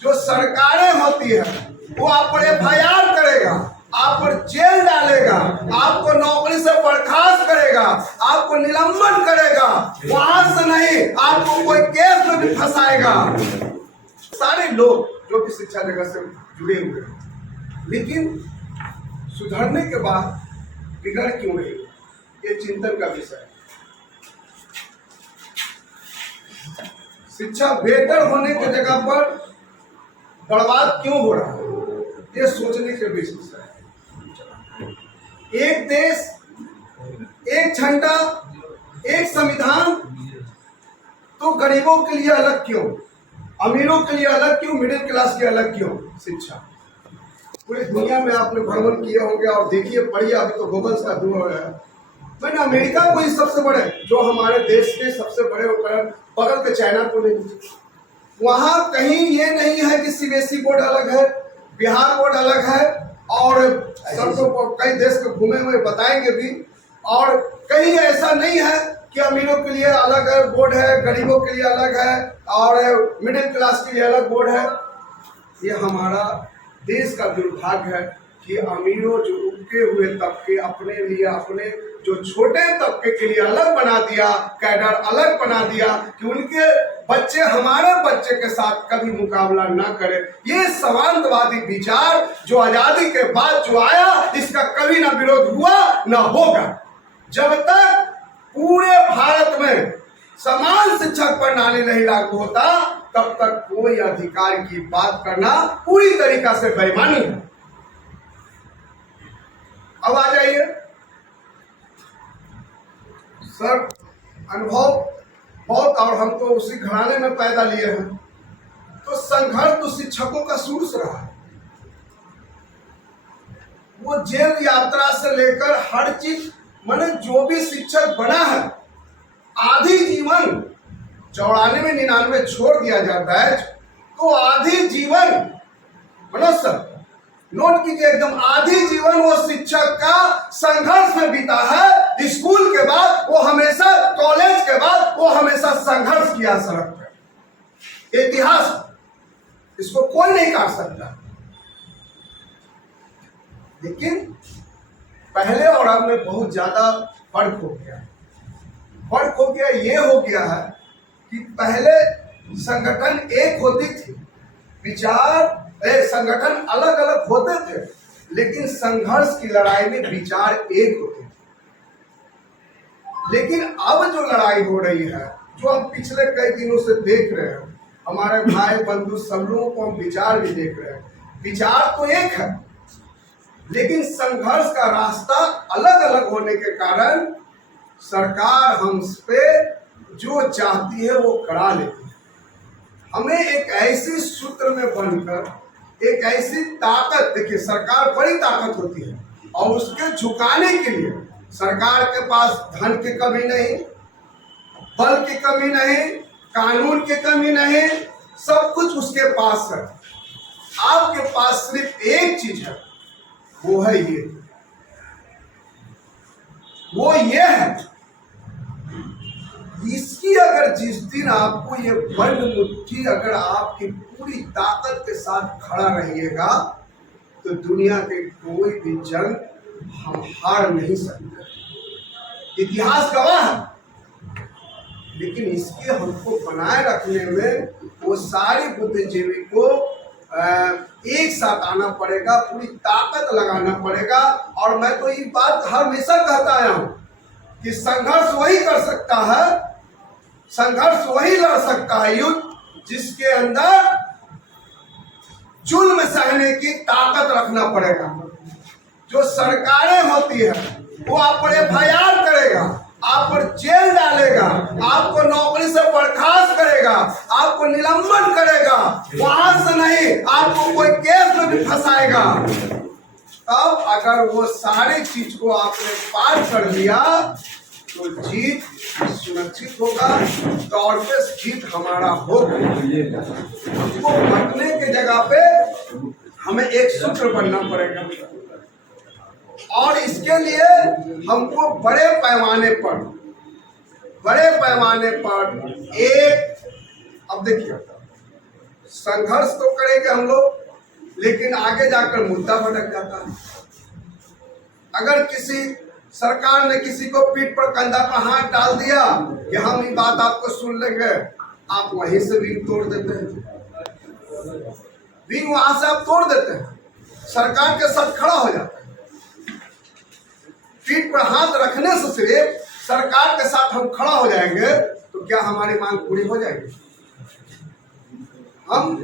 जो सरकारें होती है वो आप पर FIR करेगा, आप पर जेल डालेगा, आपको नौकरी से बर्खास्त करेगा, आपको निलंबन करेगा, वहां से नहीं आपको कोई केस में भी फंसाएगा। सारे लोग जो कि शिक्षा जगत से जुड़े हुए हैं, लेकिन सुधरने के बाद बिगड़ क्यों रही, ये चिंतन का विषय है। शिक्षा बेहतर होने की जगह पर बर्बाद क्यों हो रहा है, ये सोचने के विषय है। एक देश, एक झंडा, एक संविधान, तो गरीबों के लिए अलग क्यों, अमीरों के लिए अलग क्यों, मिडिल क्लास के अलग क्यों शिक्षा। पूरी दुनिया में आपने भ्रमण किए होंगे और देखिए, पढ़िए, अभी तो गूगल का दौर है। मैंने अमेरिका को ही सबसे बड़े, जो हमारे देश के सबसे बड़े उपकरण, बगल के चाइना को ले लीजिए, वहां कहीं ये नहीं है कि CBSE बोर्ड अलग है, बिहार बोर्ड अलग है, और सब तो कई देश के घूमे हुए बताएंगे भी, और कहीं ऐसा नहीं है कि अमीरों के लिए अलग है बोर्ड है, गरीबों के लिए अलग है, और मिडिल क्लास के लिए अलग बोर्ड है। ये हमारा देश का दुर्भाग्य है कि अमीरों जो उगे हुए तबके अपने लिए, अपने जो छोटे तबके के लिए अलग बना दिया, कैडर अलग बना दिया कि उनके बच्चे हमारे बच्चे के साथ कभी मुकाबला ना करें। ये समांतवादी विचार जो आजादी के बाद जो आया, इसका कभी ना विरोध हुआ ना होगा। जब तक पूरे भारत में समान शिक्षा प्रणाली नहीं लागू होता, तब तक कोई अधिकार की बात करना पूरी तरीका से बेईमानी है। अब आ जाइए सर, अनुभव बहुत, और हम तो उसी घराने में पैदा लिए हैं, तो संघर्ष तो शिक्षकों का शुरू से रहा है। वो जेल यात्रा से लेकर हर चीज, मैंने जो भी शिक्षक बना है, आधी जीवन 94 में 99 छोड़ दिया जाए बैच, तो आधी जीवन, मनोज सर नोट कीजिए, एकदम आधी जीवन वो शिक्षक का संघर्ष में बीता है। स्कूल के बाद वो हमेशा, कॉलेज के बाद वो हमेशा संघर्ष किया सड़क पर। इतिहास, इसको कोई नहीं काट सकता। लेकिन पहले और अब में बहुत ज्यादा फर्क हो गया। फर्क हो गया, ये हो गया है कि पहले संगठन एक होती थी, विचार संगठन अलग अलग होते थे, लेकिन संघर्ष की लड़ाई में विचार एक होते थे। लेकिन अब जो लड़ाई हो रही है, जो हम पिछले कई दिनों से देख रहे हैं, हमारे भाई बंधु सब लोगों को हम विचार भी देख रहे हैं। विचार तो एक है, लेकिन संघर्ष का रास्ता अलग अलग होने के कारण सरकार हम पे जो चाहती है वो करा लेती है। हमें एक ऐसी सूत्र में बनकर, एक ऐसी ताकत, देखिए सरकार बड़ी ताकत होती है, और उसके झुकाने के लिए सरकार के पास धन की कमी नहीं, बल की कमी नहीं, कानून की कमी नहीं, सब कुछ उसके पास है। आपके पास सिर्फ एक चीज है, वो है ये, वो ये है, इसकी अगर जिस दिन आपको ये बंद मुट्ठी, अगर आपकी पूरी ताकत के साथ खड़ा रहिएगा, तो दुनिया के कोई भी जंग हम हार नहीं सकते। इतिहास गवाह है। लेकिन इसके हमको बनाए रखने में वो सारी बुद्धिजीवी को एक साथ आना पड़ेगा, पूरी ताकत लगाना पड़ेगा। और मैं तो ये बात हमेशा कहता आया हूं कि संघर्ष वही कर सकता है, संघर्ष वही लड़ सकता है युद्ध, जिसके अंदर जुल्म सहने की ताकत रखना पड़ेगा। जो सरकारें होती है वो आप पर FIR करेगा, आप पर जेल डालेगा, आपको नौकरी से बर्खास्त करेगा, आपको निलंबन करेगा, वहां से नहीं आपको कोई केस में भी फंसाएगा। तब अगर वो सारी चीज को आपने पार कर लिया तो जीत सुरक्षित होगा, दौड़ पे जीत हमारा होगा। उसको बटने के जगह पे हमें एक सूत्र बनना पड़ेगा, और इसके लिए हमको बड़े पैमाने पर एक, अब देखिए संघर्ष तो करेंगे हम लोग, लेकिन आगे जाकर मुद्दा भटक जाता है। अगर किसी सरकार ने किसी को पीठ पर कंधा पर हाथ डाल दिया कि हम ये बात आपको सुन लेंगे, आप वहीं से विंग तोड़ देते हैं, विंग वहां से आप तोड़ देते हैं, सरकार के साथ खड़ा हो जाता है। पीठ पर हाथ रखने से सिर्फ सरकार के साथ हम खड़ा हो जाएंगे तो क्या हमारी मांग पूरी हो जाएगी? हम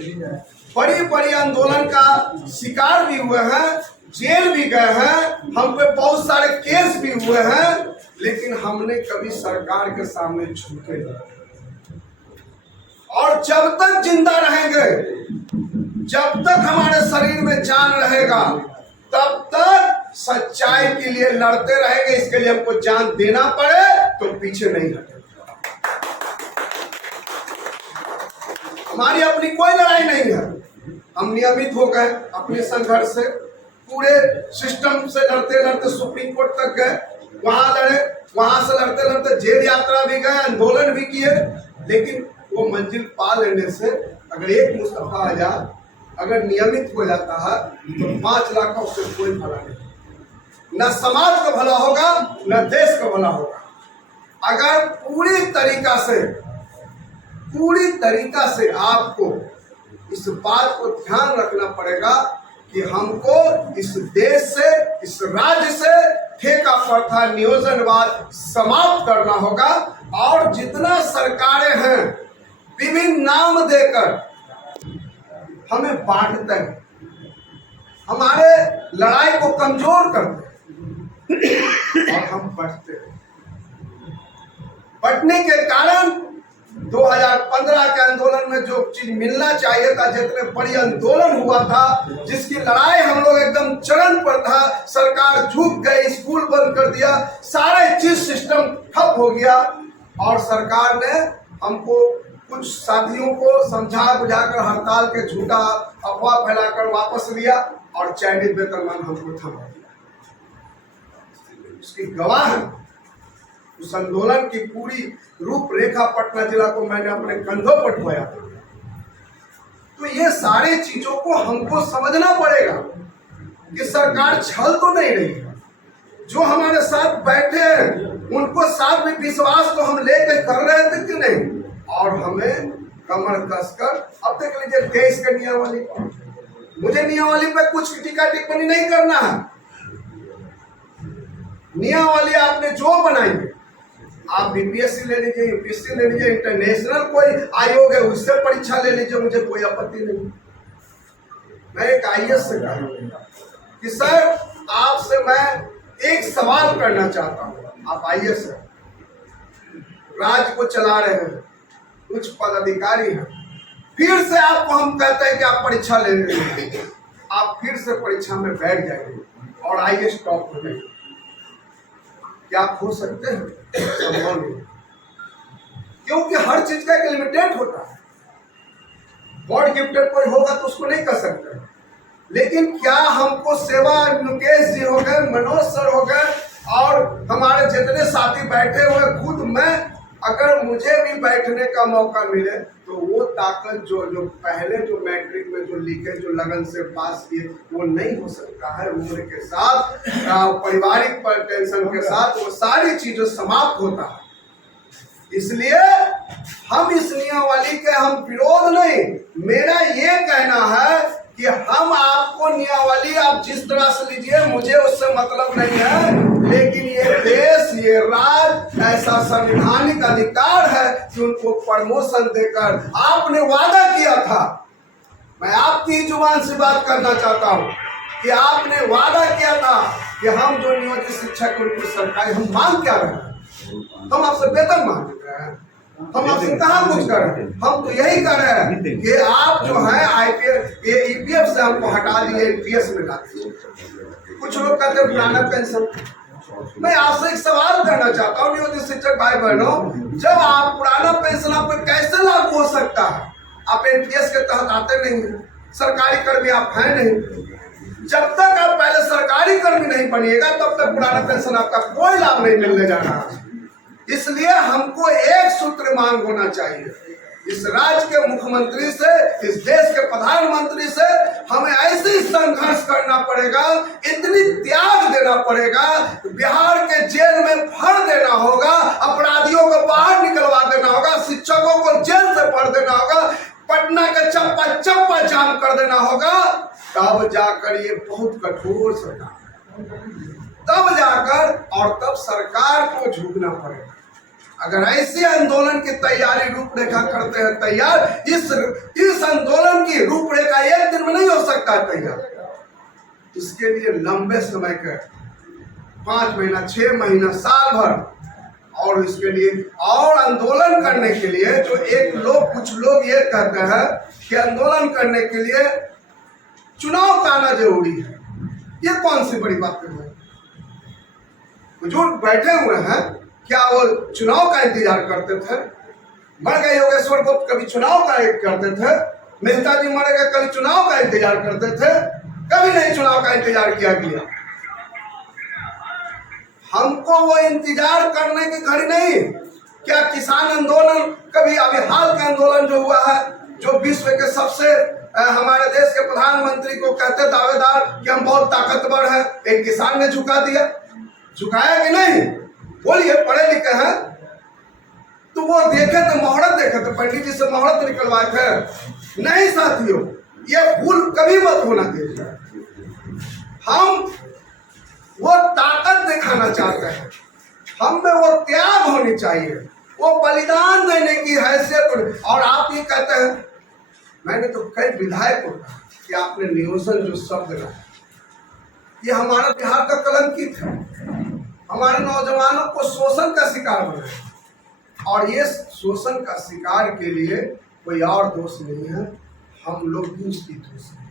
बड़ी बड़ी आंदोलन का शिकार भी हुए हैं, जेल भी गए हैं, हम पे बहुत सारे केस भी हुए हैं, लेकिन हमने कभी सरकार के सामने झुके नहीं। और जब तक जिंदा रहेंगे, जब तक हमारे शरीर में जान रहेगा, तब तक सच्चाई के लिए लड़ते रहेंगे। इसके लिए हमको जान देना पड़े तो पीछे नहीं हटेंगे। हमारी अपनी कोई लड़ाई नहीं है। हम नियमित हो गए अपने संघर्ष से, पूरे सिस्टम से लड़ते लड़ते सुप्रीम कोर्ट तक गए, वहां लड़े, वहां से लड़ते लड़ते जेल यात्रा भी गए, आंदोलन भी किए, लेकिन वो मंजिल पा लेने से अगर एक मुस्तफा आजाद अगर नियमित हो जाता है तो 5 लाख का उससे कोई भला नहीं, न समाज का भला होगा न देश का भला होगा। अगर पूरी तरीका से आपको इस बात को ध्यान रखना पड़ेगा कि हमको इस देश से, इस राज्य से ठेका प्रथा, नियोजनवाद समाप्त करना होगा। और जितना सरकारें हैं विभिन्न नाम देकर हमें बांटते हैं, हमारे लड़ाई को कमजोर करते हैं और हम बढ़ते हैं। बढ़ने के कारण 2015 के आंदोलन में जो चीज मिलना चाहिए था, जितने बड़ी आंदोलन हुआ था, जिसकी लड़ाई हम लोग एकदम चरण पर था, सरकार झुक गई, स्कूल बंद कर दिया, सारे चीज सिस्टम ठप हो गया और सरकार ने हमको कुछ साथियों को समझा बुझाकर हड़ताल के झूठा अफवाह फैलाकर वापस लिया और चाइनीज वेतनमान हमको थमा दिया। इसकी गवाह है उस आंदोलन की पूरी रूपरेखा पटना जिला को मैंने अपने कंधों पर ढोया। तो ये सारे चीजों को हमको समझना पड़ेगा कि सरकार छल तो नहीं रही है। जो हमारे साथ बैठे हैं उनको साथ में विश्वास तो हम लेकर कर रहे थे कि नहीं, और हमें कमर कसकर, अब देख लीजिए देश के नियमावली, मुझे नियमावली पे कुछ टीका टिप्पणी नहीं करना है। नियमावली आपने जो बनाई, आप बीपीएससी ले लीजिए, यूपीएससी ले लीजिए, इंटरनेशनल कोई आयोग है उससे परीक्षा ले लीजिए, मुझे कोई आपत्ति नहीं। मैं एक आईएएस से कहूँगा कि सर आपसे मैं एक सवाल करना चाहता हूँ। आप आईएएस हैं, राज्य को चला रहे हैं, कुछ पदाधिकारी हैं, फिर से आपको हम कहते हैं कि आप परीक्षा ले लेंगे, आप फिर से परीक्षा में बैठ जाएंगे और आईएएस टॉप हो जाएंगे। क्या आप हो सकते हैं? संभव नहीं, क्योंकि हर चीज का एक लिमिटेड होता है। गॉड गिफ्टेड कोई होगा तो उसको नहीं कर सकते, लेकिन क्या हमको सेवा मुकेश जी हो गए, मनोज सर हो गए और हमारे जितने साथी बैठे हुए, खुद मैं, अगर मुझे भी बैठने का मौका मिले तो वो ताकत जो पहले जो मैट्रिक में जो लिखे, जो लगन से पास किए, वो नहीं हो सकता है। उम्र के साथ, पारिवारिक टेंशन के साथ वो सारी चीजें समाप्त होता है। इसलिए हम इस नियमावली के हम विरोध नहीं, मेरा ये कहना है कि हम आपको नियमावली आप जिस तरह से लीजिए, मुझे उससे मतलब नहीं है, लेकिन ये देश, ये राज्य ऐसा संवैधानिक अधिकार है कि उनको प्रमोशन देकर, आपने वादा किया था, मैं आपकी जुबान से बात करना चाहता हूँ कि आपने वादा किया था कि हम जो नियोजित शिक्षक उनकी सरकारी, हम मांग क्या रहे हैं? हम आपसे वेतन मांग रहे हैं, हम आपसे कहाँ कुछ कर रहे हैं? हम तो यही कर रहे हैं कि आप जो है आईपीएस, ये ईपीएफ से हमको हटा दिए, एनपीएस में ला दिए। कुछ लोग कहते हैं पुराना पेंशन। मैं आपसे एक सवाल करना चाहता हूँ नियोजित शिक्षक भाई बहनों, जब आप पुराना पेंशन आप पे कैसे लागू हो सकता है? आप एनपीएस के तहत आते नहीं, सरकारी कर्मी आप हैं नहीं। जब तक आप पहले सरकारी कर्मी नहीं बनिएगा तब तक पुराना पेंशन आपका कोई लाभ नहीं मिलने जा रहा है। इसलिए हमको एक सूत्र मांग होना चाहिए इस राज्य के मुख्यमंत्री से, इस देश के प्रधानमंत्री से हमें ऐसे संघर्ष करना पड़ेगा, इतनी त्याग देना पड़ेगा, बिहार के जेल में भर देना होगा, अपराधियों को बाहर निकलवा देना होगा, शिक्षकों को जेल से भर देना होगा, पटना का चप्पा चप्पा जाम कर देना होगा, तब जाकर ये बहुत कठोर सरकार, तब जाकर और तब सरकार को झुकना पड़ेगा। अगर ऐसे आंदोलन की तैयारी रूपरेखा करते हैं तैयार, इस आंदोलन की रूपरेखा एक दिन में नहीं हो सकता तैयार। इसके लिए लंबे समय के 5 महीना, 6 महीना, साल भर, और इसके लिए और आंदोलन करने के लिए जो कुछ लोग ये कहते हैं कि आंदोलन करने के लिए चुनाव का आना जरूरी है, ये कौन सी बड़ी बात है? जो बैठे हुए हैं क्या वो चुनाव का इंतजार करते थे? मर गए योगेश्वर गुप्त कभी चुनाव का करते थे, मेहता जी मरे गए कभी चुनाव का इंतजार करते थे? कभी नहीं चुनाव का इंतजार किया गया। हमको वो इंतजार करने की घड़ी नहीं। क्या किसान आंदोलन, कभी अभी हाल का आंदोलन जो हुआ है, जो विश्व के सबसे हमारे देश के प्रधानमंत्री को कहते दावेदार कि हम बहुत ताकतवर हैं, एक किसान ने झुका दिया, झुकाया कि नहीं? बोलिए, पढ़े लिखे हैं तो वो देखे थे, मुहूर्त देखे थे, पंडित जी से मुहूर्त निकलवाए थे। नहीं साथियों, ये भूल कभी मत होना चाहिए। हम वो ताकत दिखाना चाहते हैं, हम में वो त्याग होनी चाहिए, वो बलिदान देने की हैसियत। और आप ये कहते हैं, मैंने तो कई विधायक को कहा कि आपने नियोजन जो शब्द रहा, ये हमारा बिहार का कलंकित है, हमारे नौजवानों को शोषण का शिकार बनाए। और ये शोषण का शिकार के लिए कोई और दोष नहीं है, हम लोग भी उसकी दोष है।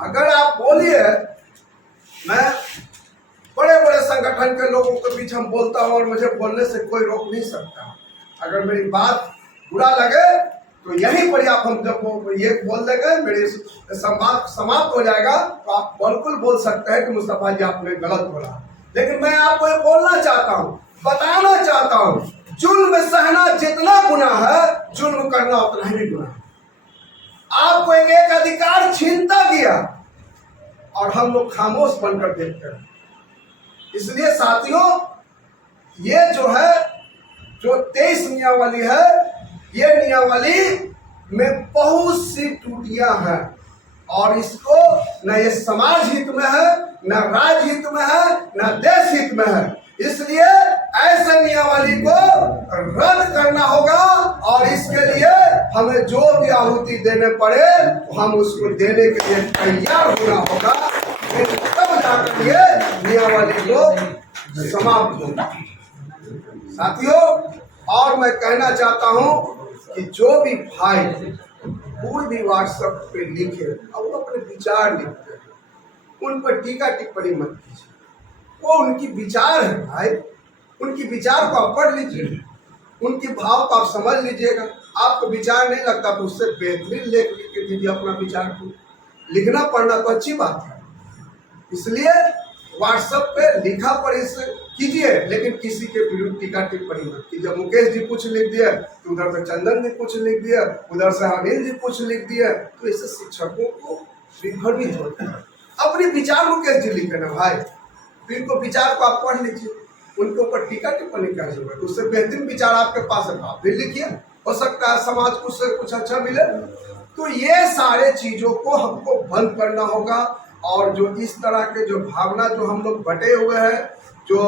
अगर आप बोलिए, मैं बड़े बड़े संगठन के लोगों के बीच हम बोलता हूँ और मुझे बोलने से कोई रोक नहीं सकता। अगर मेरी बात बुरा लगे तो यहीं पर आप, हम जब ये बोल देंगे मेरी संवाद समाप्त हो जाएगा, तो आप बिल्कुल बोल सकते हैं कि मुस्तफा जी आपने गलत बोला। लेकिन मैं आपको ये बोलना चाहता हूँ, बताना चाहता हूँ, जुल्म सहना जितना गुनाह है, जुल्म करना उतना ही गुनाह। आपको एक अधिकार छीनता गया और हम लोग खामोश बनकर देखते हैं। इसलिए साथियों, ये जो है, जो 23 नियमावली है, ये नियमावली में बहुत सी त्रुटियां हैं और इसको न ये समाज हित में है, न राज्य हित में है, न देश हित में है। इसलिए ऐसे नियमावली को रद्द करना होगा और इसके लिए हमें जो भी आहुति देने पड़े हम उसको देने के लिए तैयार होना होगा, तब जाकर ये नियमावली को समाप्त होगा। साथियों, और मैं कहना चाहता हूं कि जो भी भाई कोई भी व्हाट्सएप पे लिखे, अब वो अपने विचार लिखते हैं, उन पर टीका टिप्पणी मत कीजिए। वो उनकी विचार है भाई, उनकी विचार को आप पढ़ लीजिए, उनकी भाव को आप समझ लीजिएगा। आपको विचार नहीं लगता तो उससे बेहतरीन लेख लिख के दीजिए अपना विचार को। लिखना पढ़ना तो अच्छी बात है, इसलिए व्हाट्सएप पे लिखा पढ़ी से कीजिए, लेकिन किसी के विरुद्ध टीका टिप्पणी मत कीजिए। मुकेश जी कुछ लिख दिए तो उधर से चंदन जी कुछ लिख दिया, उधर से अनिल जी कुछ लिख दिए, तो इससे शिक्षकों को विभ्रमित होता है। अपने विचार मुकेश जी लिखे ना भाई, तो इनको विचार को आप पढ़ लीजिए, उनके ऊपर टीका टिप्पणी क्या जरूरत है? उससे बेहतरीन विचार आपके पास है, आप भी लिखिए, हो सकता है समाज को उससे कुछ अच्छा मिले। तो ये सारे चीजों को हमको बंद करना होगा। और जो इस तरह के जो भावना जो हम लोग बटे हुए हैं, जो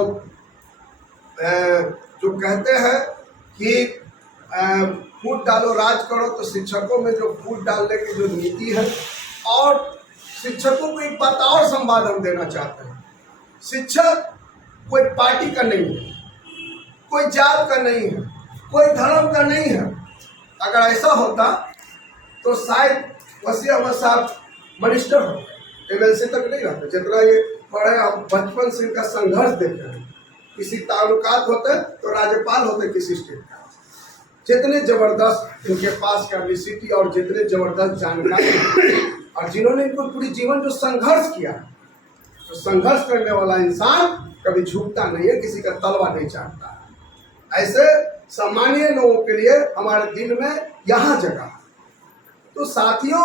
कहते हैं कि फूट डालो राज करो, तो शिक्षकों में जो फूट डालने की जो नीति है, और शिक्षकों को एक बात और संवाद हम देना चाहते हैं, शिक्षक कोई पार्टी का नहीं है, कोई जात का नहीं है, कोई धर्म का नहीं है। अगर ऐसा होता तो शायद वसीम अहमद साहब मिनिस्टर होते, एमएलसी तक नहीं रहते। जितना ये पढ़े, हम बचपन से इनका संघर्ष देखते हैं, किसी ताल्लुकात होते तो राज्यपाल होते किसी स्टेट का। जितने जबरदस्त इनके पास कैपेसिटी और जितने जबरदस्त जानकारी, और जिन्होंने इनको पूरी जीवन जो संघर्ष किया, तो संघर्ष करने वाला इंसान कभी झुकता नहीं है, किसी का तलवा नहीं चाटता। ऐसे सामान्य लोगों के लिए हमारे दिल में यहाँ जगह है। तो साथियों,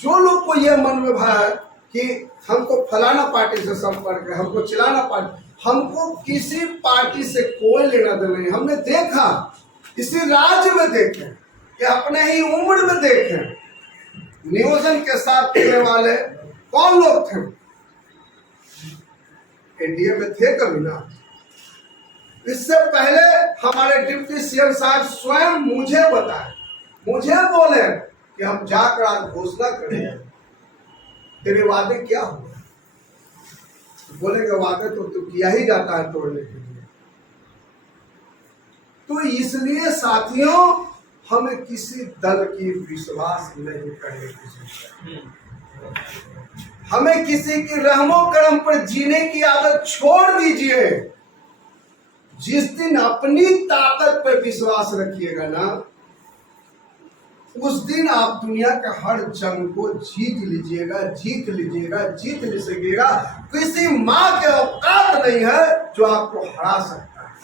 जो लोग को यह मन में भय है कि हमको फलाना पार्टी से संपर्क है, हमको चिलाना पार्टी, हमको किसी पार्टी से कोई लेना देना नहीं। हमने देखा, इसी राज्य में देखे या अपने ही उम्र में देखे, नियोजन के साथ खेलने वाले कौन लोग थे? एनडीए में थे कभी ना। इससे पहले हमारे डिप्टी सीएम साहब स्वयं मुझे बताए, मुझे बोले कि हम जाकर आज घोषणा करें, तेरे वादे क्या हुए? बोले कि वादे तो किया ही जाता है तोड़ने के लिए। तो इसलिए साथियों, हमें किसी दल की विश्वास नहीं करने की जरूरत है। हमें किसी की रहमो करम पर जीने की आदत छोड़ दीजिए। जिस दिन अपनी ताकत पर विश्वास रखिएगा ना, उस दिन आप दुनिया के हर जंग को जीत लीजिएगा, जीत लीजिएगा, जीत ले सकेगा। किसी माँ के औकात नहीं है जो आपको हरा सकता है।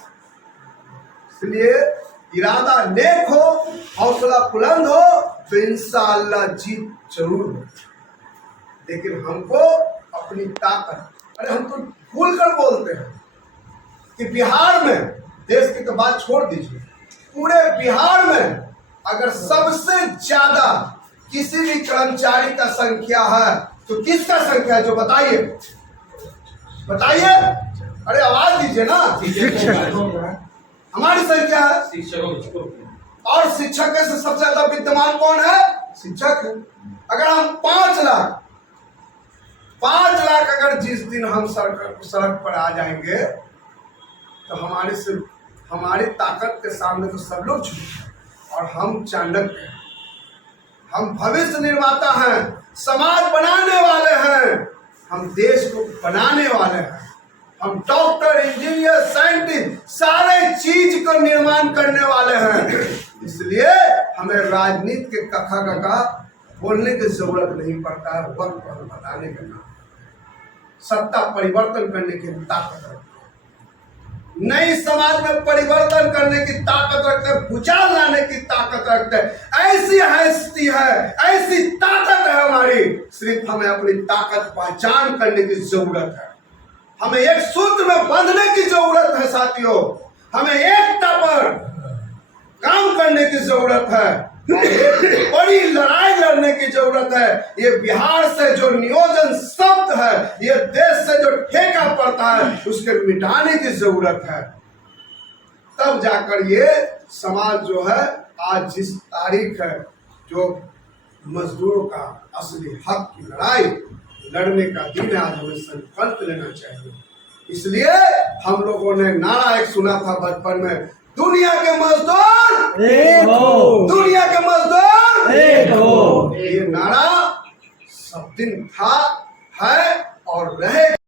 इसलिए इरादा नेक हो, हौसला बुलंद हो, तो इंशाअल्लाह जीत जरूर हो। लेकिन हमको अपनी ताकत, अरे हम तो भूल कर बोलते हैं कि बिहार में, देश की तो बात छोड़ दीजिए, पूरे बिहार में अगर सबसे ज्यादा किसी भी कर्मचारी का संख्या है तो किसका संख्या है? जो बताइए, बताइए, अरे आवाज दीजिए ना। हमारी संख्या है शिक्षकों, और शिक्षक से सबसे ज्यादा विद्यमान कौन है? शिक्षक है। अगर हम 5 लाख अगर जिस दिन हम सड़क पर आ जाएंगे तो हमारी ताकत के सामने तो सब लोग झुकेंगे। और हम चाणक्य हैं, हम भविष्य निर्माता हैं, समाज बनाने वाले हैं, हम देश को बनाने वाले हैं। हम डॉक्टर, इंजीनियर, साइंटिस्ट, सारे चीज को निर्माण करने वाले हैं। इसलिए हमें राजनीति के कथा कथा बोलने की जरूरत नहीं पड़ता है। वक्त पर बताने का नाम, सत्ता परिवर्तन करने की ताकत रखते हैं, नई समाज में परिवर्तन करने की ताकत रखते हैं, भूचाल लाने की ताकत रखते हैं। ऐसी हस्ती है, ऐसी ताकत है हमारी। सिर्फ हमें अपनी ताकत पहचान करने की जरूरत है। हमें एक सूत्र में बंधने की जरूरत है साथियों। हमें एकता पर काम करने की जरूरत है। बड़ी लड़ाई लड़ने की जरूरत है। ये बिहार से जो नियोजन शब्द है, ये देश से जो ठेका पड़ता है, उसके मिटाने की जरूरत है। तब जाकर ये समाज जो है, आज जिस तारीख है, जो मजदूरों का असली हक की लड़ाई लड़ने का दिन है, आज हमें संकल्प लेना चाहिए। इसलिए हम लोगों ने नारा एक सुना था बचपन में, दुनिया के मजदूर एक हो, दुनिया के मजदूर एक हो। ये नारा सब दिन था, है और रहेगा।